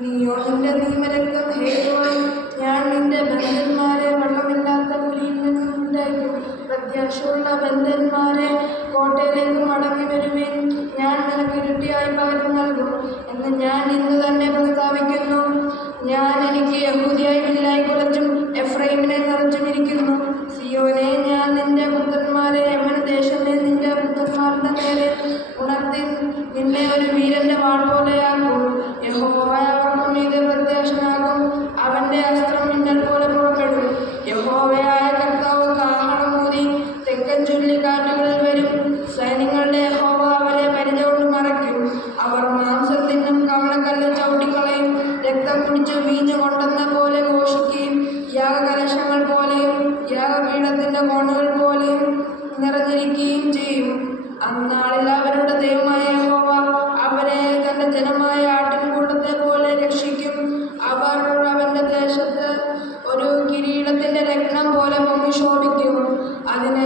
നീയോ നിന്റെ നിയമരക്തം ഹേതുവായി ഞാൻ നിന്റെ ബന്ധന്മാരെ വെള്ളമില്ലാത്ത കുഴിയിൽ നിന്നും ഉണ്ടാക്കും. പ്രത്യാശയുള്ള ബന്ധന്മാരെ കോട്ടയിലേക്ക് മടങ്ങി വരുവേൻ, ഞാൻ നിനക്ക് ഇരട്ടിയായി പകരം നൽകും എന്ന് ഞാൻ ഇന്ന് തന്നെ പ്രസ്താവിക്കുന്നു. ഞാൻ എനിക്ക് യഹൂദയായി വില്ലായി കുലച്ചും എഫ്രൈമിനെ നിറച്ചുമിരിക്കുന്നു. സിയോനെ, ഞാൻ നിന്റെ പുത്രന്മാരെ യമനദേശത്തെ നിന്റെ പുത്രന്മാരുടെ നേരെ ഉണർത്തി നിന്നെ ഒരു വീരന്റെ വാൾ പോലെയാക്കും. യഹോവ അവർക്ക് മീതെ പ്രത്യാശനാകും, അവന്റെ അസ്ത്രം മിന്നൽ പോലെ പുറപ്പെടും. യഹോവയായ കർത്താവ് കാഹളമൂതി തെക്കൻ ചുഴലിക്കാറ്റുകളിൽ വരും. സൈന്യങ്ങളുടെ യഹോവ അവരെ പരിച കൊണ്ട് മറയ്ക്കും. അവർ മാംസം തിന്നും, കവണക്കല്ല് ചവിട്ടിക്കളയും, രക്തം കുടിച്ച് വീഞ്ഞു കൊണ്ടെന്ന പോലെ ഘോഷിക്കുകയും യാഗകലശങ്ങൾ പോലെയും യാഗപീഠത്തിന്റെ കോണുകൾ പോലെയും നിറഞ്ഞിരിക്കുകയും ചെയ്യും. അന്നാളിൽ അവരുടെ ദൈവമായ യഹോവ അവരെ തന്റെ ജനമായ ആട്ടിൻകൂട്ടത്തെ പോലെ രക്ഷിക്കും. അവർ അവന്റെ ദേശത്ത് ഒരു കിരീടത്തിന്റെ രത്നം പോലെ പൊങ്ങി ശോഭിക്കും. അതിന്